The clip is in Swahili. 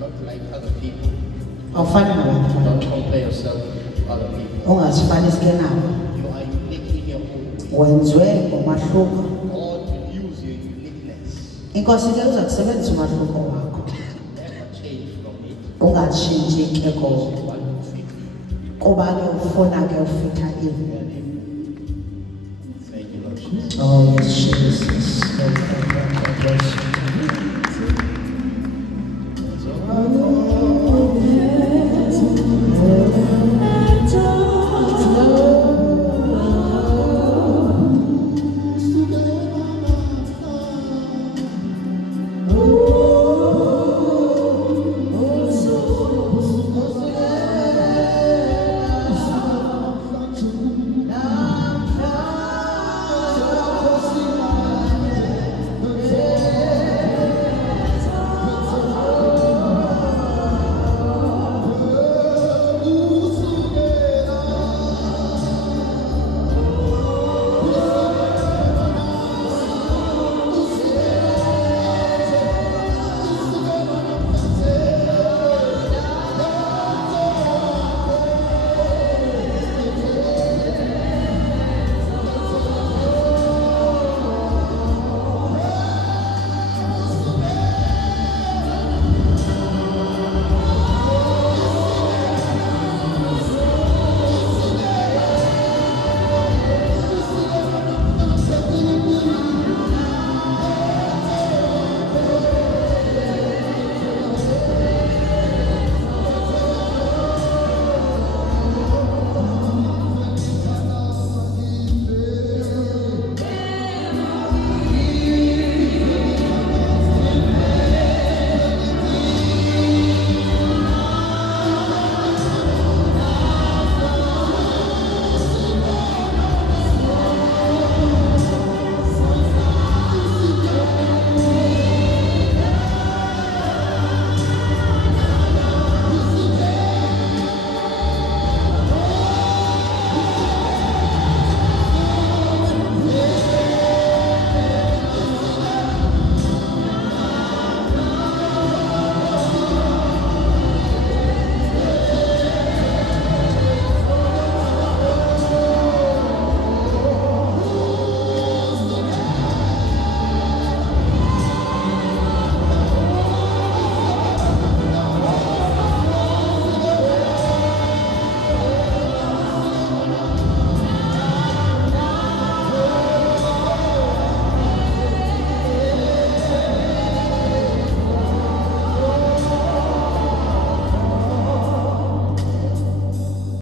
not like other people. awufani nabantu Don't compare yourself with other people. ungazifanisi ke nabo You are unique in your own way. wenziwe ngomahluko God will use your uniqueness. inkosi ke uza kusebenzisa umahluko wakho Never change from it. ungatshintshi ke ko What you fit. kuba ke ufuna ke ufitha ini Thank you, Lord Jesus. oh yes Jesus God bless you.